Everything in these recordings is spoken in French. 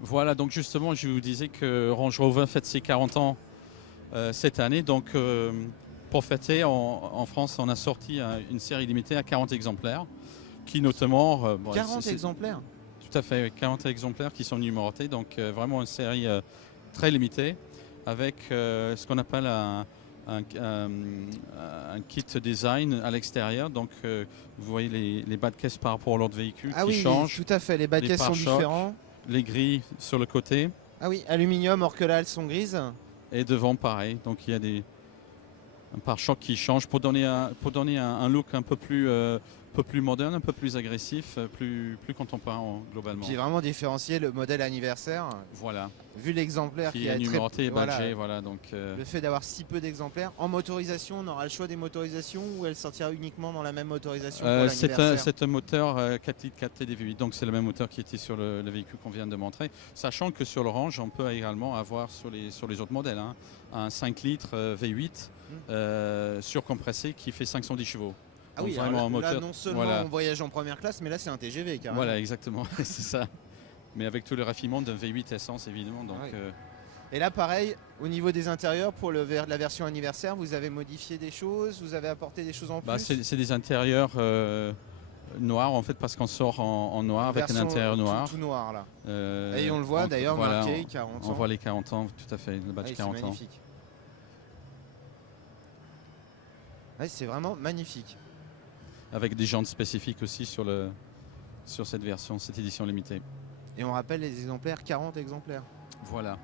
Voilà, donc justement, je vous disais que Range Rover fête ses 40 ans cette année. Donc, pour fêter, en France, on a sorti une série limitée à 40 exemplaires, qui notamment... bon, 40 exemplaires. Tout à fait, 40 exemplaires qui sont numérotés. Donc, vraiment une série très limitée, avec ce qu'on appelle un kit design à l'extérieur. Donc, vous voyez les bas de caisse par rapport à l'autre véhicule Ah qui oui, changent. tout à fait, les bas de Les caisse sont pare-chocs. différents. Les grilles sur le côté Ah oui, aluminium, or que là elles sont grises. et devant pareil. Donc il y a un pare-choc qui change pour donner un look un peu plus moderne, un peu plus agressif, plus contemporain globalement. Puis vraiment différencier le modèle anniversaire. Voilà. Vu l'exemplaire Qui qui est est numéroté et badgé, voilà, voilà. Donc, le fait d'avoir si peu d'exemplaires. En motorisation, on aura le choix des motorisations ou elle sortira uniquement dans la même motorisation pour l'anniversaire? c'est un moteur 4 litres 4 TDV8, donc c'est le même moteur qui était sur le véhicule qu'on vient de montrer. Sachant que sur l'Orange, on peut également avoir sur les autres modèles un 5 litres V8 surcompressé qui fait 510 chevaux. Ah Donc oui, vraiment un moteur. là non seulement Voilà. on voyage en première classe, mais là c'est un TGV carrément. Voilà, exactement, c'est ça. Mais avec tout le raffinement d'un V8 essence évidemment. Donc, Ah oui. Et là pareil, au niveau des intérieurs, pour la version anniversaire, vous avez modifié des choses, vous avez apporté des choses en plus? c'est des intérieurs noirs en fait, parce qu'on sort en noir avec un intérieur noir. Tout noir là. Et on le voit d'ailleurs marqué 40 ans. On voit les 40 ans, tout à fait, le badge 40 c'est ans. magnifique. Ouais, c'est vraiment magnifique. Avec des jantes spécifiques aussi sur cette version, cette édition limitée. Et on rappelle les exemplaires, 40 exemplaires. Voilà.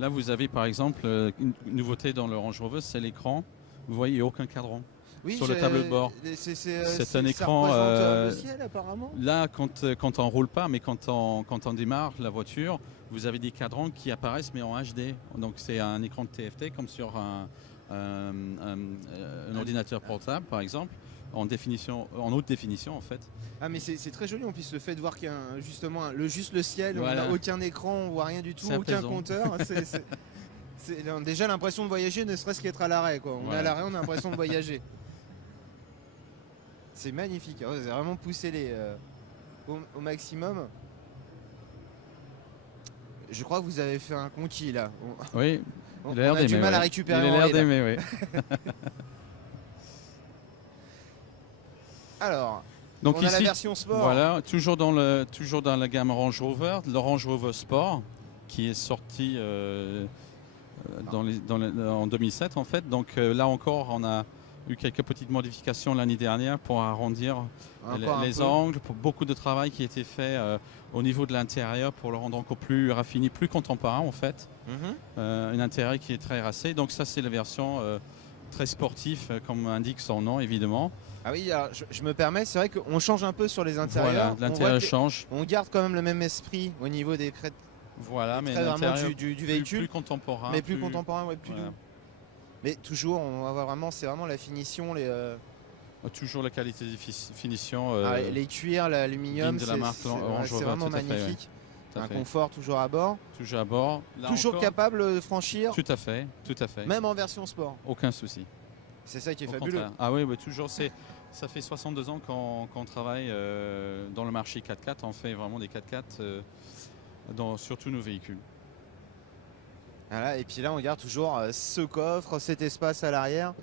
Là, vous avez par exemple une nouveauté dans le Range Rover, c'est l'écran. Vous voyez, il n'y a aucun cadran Oui, sur le tableau de bord. C'est un écran. Ça représente le ciel apparemment. Là, quand on roule pas, mais quand on démarre la voiture, vous avez des cadrans qui apparaissent, mais en HD. Donc c'est un écran de TFT, comme sur un ordinateur portable, par exemple, en haute définition en fait. Ah mais c'est très joli en plus le fait de voir qu'il y a justement juste le ciel, Voilà. on n'a aucun écran, on voit rien du tout, C'est aucun apaisant. compteur. On a déjà l'impression de voyager, ne serait-ce qu'être à l'arrêt quoi. On est à l'arrêt, on a l'impression de voyager. C'est magnifique, vous avez vraiment poussé au maximum. Je crois que vous avez fait un conquis là. Oui, On a du mal à récupérer. Il a l'air d'aimer, oui. Alors, donc on ici, a la version sport. Voilà, toujours dans la gamme Range Rover, le Range Rover Sport, qui est sorti en 2007 en fait. Donc là encore, on a eu quelques petites modifications l'année dernière pour arrondir les angles, pour beaucoup de travail qui a été fait au niveau de l'intérieur pour le rendre encore plus raffiné, plus contemporain en fait. Un intérieur qui est très racé. Donc ça c'est la version très sportive comme indique son nom évidemment. Ah oui, alors je me permets, c'est vrai qu'on change un peu sur les intérieurs. Voilà, l'intérieur change. On garde quand même le même esprit au niveau des crêtes. Voilà, mais l'intérieur du véhicule. Plus contemporain. Mais plus contemporain, ouais, plus doux. Mais toujours, on va voir vraiment, c'est vraiment la finition, toujours la qualité de finition. Les cuirs, l'aluminium, de la marque Range Rover, c'est vraiment magnifique. Un confort toujours à bord. Toujours à bord. Là toujours capable de franchir. Tout à fait, tout à fait. Même en version sport. Aucun souci. C'est ça qui est fabuleux. Contraire. Ah oui, toujours. Ça fait 62 ans qu'on travaille dans le marché 4x4. On fait vraiment des 4x4 sur tous nos véhicules. Voilà, et puis là, on garde toujours ce coffre, cet espace à l'arrière,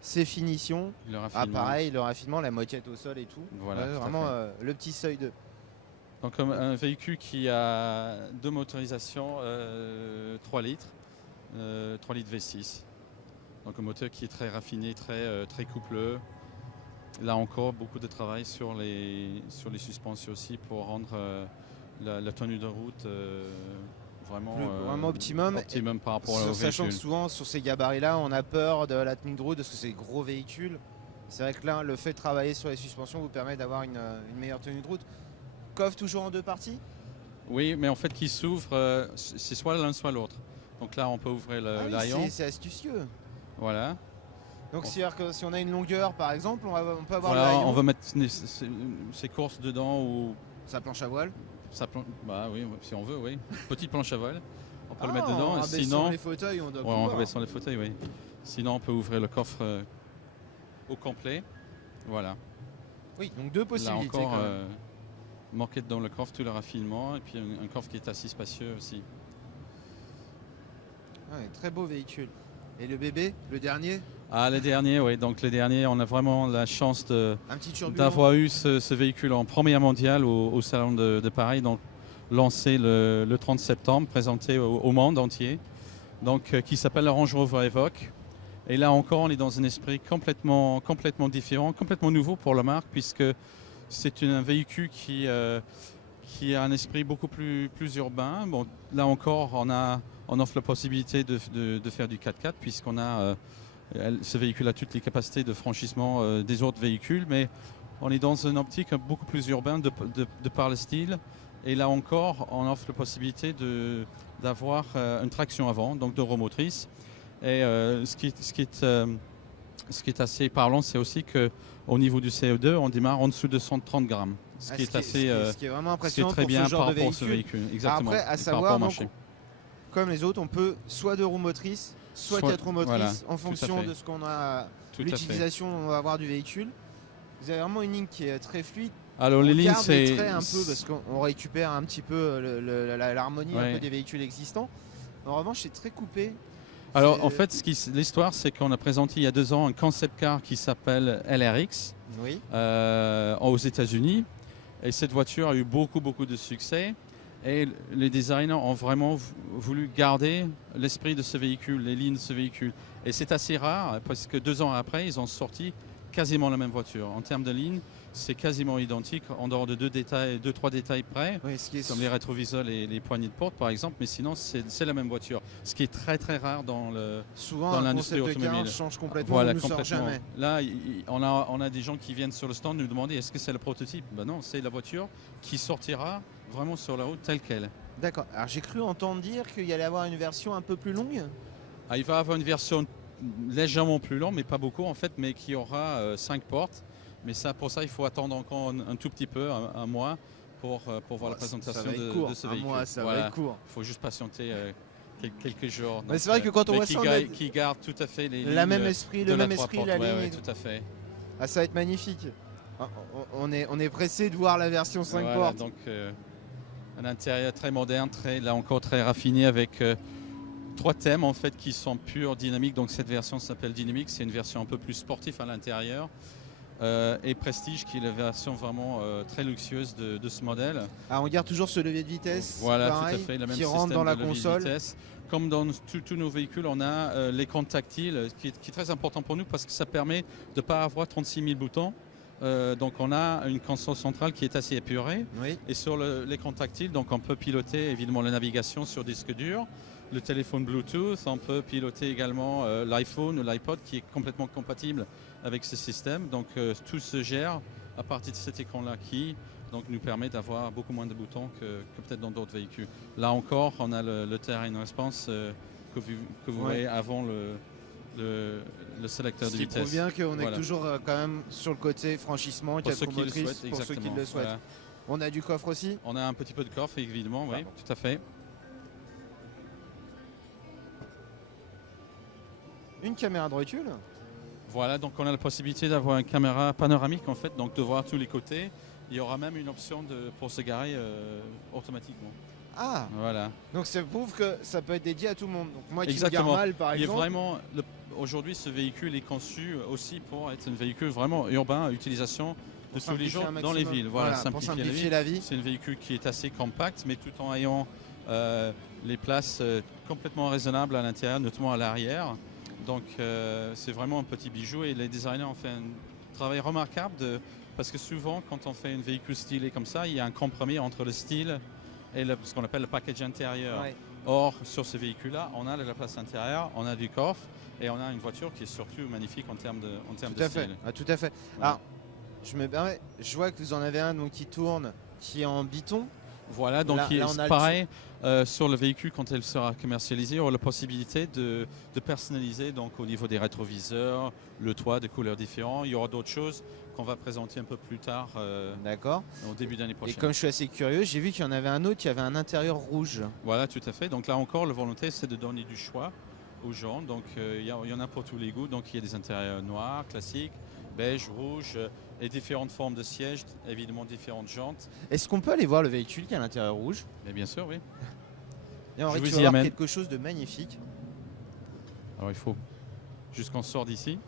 ces finitions. Le raffinement. Pareil, le raffinement, la moquette au sol et tout. Voilà, vraiment le petit seuil de... Donc un véhicule qui a deux motorisations 3 litres, 3 litres V6. Donc un moteur qui est très raffiné, très coupleux. Là encore, beaucoup de travail sur les suspensions aussi pour rendre la tenue de route vraiment optimum par rapport au véhicule. Sachant que souvent, sur ces gabarits-là, on a peur de la tenue de route parce que c'est des gros véhicules. C'est vrai que là, le fait de travailler sur les suspensions vous permet d'avoir une meilleure tenue de route. Coffre toujours en deux parties? Oui, mais en fait, qui s'ouvre, c'est soit l'un, soit l'autre. Donc là, on peut ouvrir l'haillon. C'est astucieux. Voilà. Donc c'est-à-dire que si on a une longueur par exemple, on peut avoir on va mettre ses courses dedans ou sa planche à voile. Bah oui, si on veut, oui. Petite planche à voile. On peut le mettre dedans. En baissant les fauteuils, on doit pouvoir. En baissant les fauteuils, oui. Sinon, on peut ouvrir le coffre au complet. Voilà. Oui, donc deux possibilités. Là encore, moquette dans le coffre, tout le raffinement, et puis un coffre qui est assez spacieux aussi. Ouais, très beau véhicule. Et le bébé, le dernier, Ah, le dernier, oui. Donc le dernier, on a vraiment la chance un petit turbulent. d'avoir eu ce véhicule en première mondiale au salon de Paris, donc lancé le 30 septembre, présenté au monde entier, donc qui s'appelle la Range Rover Evoque. Et là encore, on est dans un esprit complètement différent, complètement nouveau pour la marque, puisque c'est un véhicule qui a un esprit beaucoup plus urbain. Bon, là encore, on offre la possibilité de faire du 4x4, puisqu'on a ce véhicule a toutes les capacités de franchissement des autres véhicules, mais on est dans une optique beaucoup plus urbaine de par le style. Et là encore, on offre la possibilité d'avoir une traction avant, donc de roue motrice. Et ce qui est assez parlant, c'est aussi qu'au niveau du CO2, on démarre en dessous de 130 grammes. Ce qui est vraiment impressionnant très pour bien ce genre par de rapport à ce véhicule. véhicule. Exactement. Après, à et par savoir, rapport au donc, marché. comme les autres, on peut soit 2 roues motrices, soit 4 roues motrices, voilà, en tout à fonction fait. de ce qu'on a, Tout à fait. l'utilisation qu'on va avoir du véhicule. Vous avez vraiment une ligne qui est très fluide. Alors les On lignes, garde les c'est traits un peu parce qu'on récupère un petit peu l'harmonie un Ouais. peu des véhicules existants. En revanche, c'est très coupé. Alors C'est- en fait, l'histoire, c'est qu'on a présenté il y a 2 ans un concept car qui s'appelle LRX Oui. aux États-Unis. Et cette voiture a eu beaucoup de succès. Et les designers ont vraiment voulu garder l'esprit de ce véhicule, les lignes de ce véhicule. Et c'est assez rare parce que 2 ans après, ils ont sorti quasiment la même voiture. En termes de lignes, c'est quasiment identique, en dehors de 2-3 détails près, Oui, ce qui est comme les rétroviseurs et les poignées de porte par exemple, mais sinon c'est la même voiture. Ce qui est très rare dans souvent dans un l'industrie concept car automobile. change complètement, Voilà, on ne sort complètement. jamais. Là, on a des gens qui viennent sur le stand nous demander est-ce que c'est le prototype. Ben non, c'est la voiture qui sortira vraiment sur la route telle qu'elle. D'accord. Alors j'ai cru entendre dire qu'il y allait avoir une version un peu plus longue. Ah, il va avoir une version légèrement plus longue, mais pas beaucoup en fait, mais qui aura 5 portes. Mais pour ça, il faut attendre encore un tout petit peu, un mois, pour voir la présentation ça va être de court. ce Un véhicule. mois, ça va Voilà. être court. Il faut juste patienter quelques jours. Mais c'est vrai que quand on mais voit ça, on a qui garde tout à fait les la lignes même esprit, de le la même 3 esprit, portes. la Ouais, ligne. tout à fait. Ah, ça va être magnifique. Ah, on est pressé de voir la version 5 Voilà, portes. donc un intérieur très moderne, là encore très raffiné avec 3 thèmes en fait qui sont purs dynamiques. Donc cette version s'appelle Dynamique, c'est une version un peu plus sportive à l'intérieur. Et Prestige qui est la version vraiment très luxueuse de ce modèle. Ah, on garde toujours ce levier de vitesse, Voilà, pareil, tout à fait, le même qui système rentre dans la de levier de console. vitesse. Comme dans tous nos véhicules, on a l'écran tactile qui est très important pour nous parce que ça permet de ne pas avoir 36 000 boutons. Donc on a une console centrale qui est assez épurée. Oui. Et sur l'écran tactile, donc on peut piloter évidemment la navigation sur disque dur, le téléphone Bluetooth, on peut piloter également l'iPhone ou l'iPod qui est complètement compatible avec ce système. Donc tout se gère à partir de cet écran-là qui donc, nous permet d'avoir beaucoup moins de boutons que peut-être dans d'autres véhicules. Là encore, on a le terrain response que vous voyez avant le sélecteur Ce de qui vitesse. prouve bien qu'on est Voilà. toujours quand même sur le côté franchissement, Pour 4 ceux roues qui le motrices, souhaitent, pour ceux qui exactement. le souhaitent. Voilà. On a du coffre aussi. On a un petit peu de coffre, évidemment, oui, Pardon. tout à fait. Une caméra de recul. Voilà, donc on a la possibilité d'avoir une caméra panoramique en fait, donc de voir tous les côtés. Il y aura même une option pour se garer automatiquement. Ah, Voilà. donc ça prouve que ça peut être dédié à tout le monde. Donc moi qui me Exactement. gare mal par Il est exemple. vraiment aujourd'hui, ce véhicule est conçu aussi pour être un véhicule vraiment urbain à utilisation de pour tous les jours simplifier un dans les maximum. villes. Voilà, pour simplifier simplifier la vie. C'est un véhicule qui est assez compact, mais tout en ayant les places complètement raisonnables à l'intérieur, notamment à l'arrière. Donc c'est vraiment un petit bijou et les designers ont fait un travail remarquable parce que souvent quand on fait un véhicule stylé comme ça, il y a un compromis entre le style et ce qu'on appelle le package intérieur. Ouais. Or sur ce véhicule-là, on a de la place intérieure, on a du coffre et on a une voiture qui est surtout magnifique en termes de Tout à fait. style. Ah, tout à fait. Voilà. Alors, je me permets, je vois que vous en avez un donc, qui tourne, qui est en biton. Voilà, donc Là, on a le pareil, sur le véhicule, quand elle sera commercialisée, il y aura la possibilité de personnaliser donc, au niveau des rétroviseurs, le toit de couleurs différentes. Il y aura d'autres choses qu'on va présenter un peu plus tard, D'accord. au début d'année Et prochaine. comme je suis assez curieux, j'ai vu qu'il y en avait un autre qui avait un intérieur rouge. Voilà, tout à fait. Donc là encore, la volonté, c'est de donner du choix aux gens. Donc il y en a pour tous les goûts. Donc il y a des intérieurs noirs, classiques. beige, rouge, et différentes formes de sièges, évidemment différentes jantes. Est-ce qu'on peut aller voir le véhicule qui est à l'intérieur rouge? Mais bien sûr, oui. Et Henri, Je tu vous vas y voir amène. quelque chose de magnifique. Alors il faut juste qu'on sorte d'ici.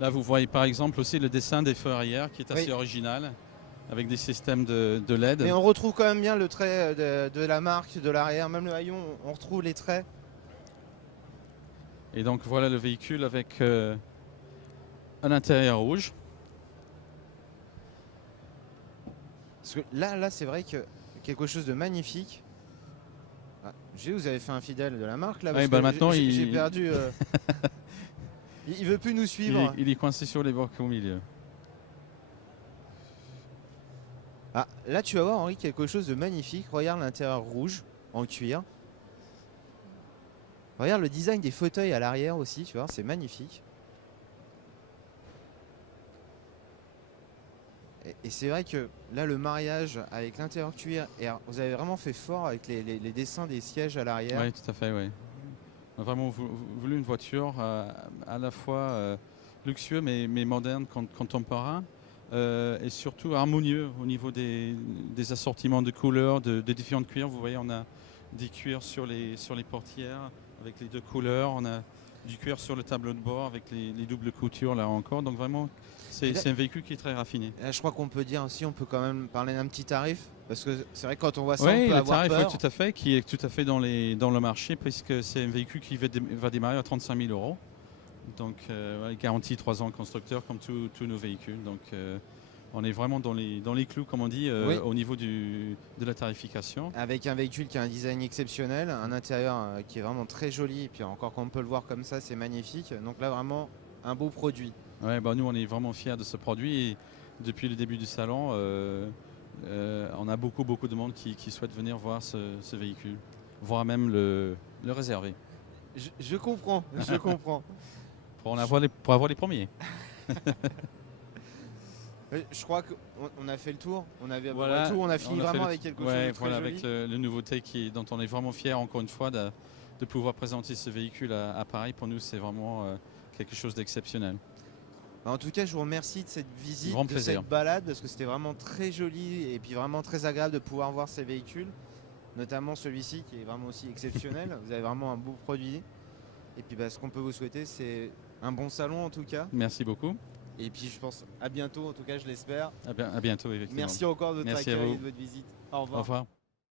Là, vous voyez par exemple aussi le dessin des feux arrière qui est assez Oui. original, avec des systèmes de LED. Mais on retrouve quand même bien le trait de la marque, de l'arrière, même le haillon, on retrouve les traits. Et donc voilà le véhicule avec un intérieur rouge. Parce que là c'est vrai que quelque chose de magnifique. Ah, vous avez fait un fidèle de la marque là, parce bah que maintenant, j'ai il- perdu. Il veut plus nous suivre. Il est coincé sur les bords au milieu. Ah, là tu vas voir Henri quelque chose de magnifique. Regarde l'intérieur rouge en cuir. Regarde le design des fauteuils à l'arrière aussi, tu vois, c'est magnifique. Et c'est vrai que là le mariage avec l'intérieur cuir, et alors, vous avez vraiment fait fort avec les dessins des sièges à l'arrière. Oui, tout à fait, oui. On a vraiment voulu une voiture à la fois luxueux mais moderne, contemporain, et surtout harmonieux au niveau des assortiments de couleurs, de différentes cuirs. Vous voyez, on a des cuirs sur les portières avec les deux couleurs, on a du cuir sur le tableau de bord avec les doubles coutures là encore. Donc vraiment, Et là- c'est un véhicule qui est très raffiné. Et là, je crois qu'on peut dire aussi, on peut quand même parler d'un petit tarif, parce que c'est vrai que quand on voit ça, on Oui, peut le avoir tarif, peur. oui, tout à fait, qui est tout à fait dans le marché, puisque c'est un véhicule qui va démarrer à 35 000 €. Donc, garantie 3 ans constructeur, comme tous nos véhicules. Donc, on est vraiment dans les clous, comme on dit, Oui. au niveau de la tarification. Avec un véhicule qui a un design exceptionnel, un intérieur qui est vraiment très joli, et puis encore qu'on peut le voir comme ça, c'est magnifique. Donc là, vraiment, un beau produit. Ouais, nous, on est vraiment fiers de ce produit. Et depuis le début du salon, on a beaucoup de monde qui souhaite venir voir ce véhicule, voire même le réserver, Je comprends, je comprends. pour avoir les premiers. Je crois qu'on a fait le tour. On avait Voilà, tout. On a fini fait vraiment le- avec quelque chose ouais, de très voilà, joli. avec le nouveauté dont on est vraiment fier, encore une fois, de pouvoir présenter ce véhicule à Paris. Pour nous, c'est vraiment quelque chose d'exceptionnel. En tout cas, je vous remercie de cette visite, Grand de plaisir. cette balade, parce que c'était vraiment très joli et puis vraiment très agréable de pouvoir voir ces véhicules, notamment celui-ci qui est vraiment aussi exceptionnel. Vous avez vraiment un beau produit. Et puis ce qu'on peut vous souhaiter, c'est un bon salon en tout cas. Merci beaucoup. Et puis je pense à bientôt, en tout cas je l'espère. À bientôt, effectivement. Merci encore de votre Merci à accueil vous. et de votre visite. Au revoir. Au revoir.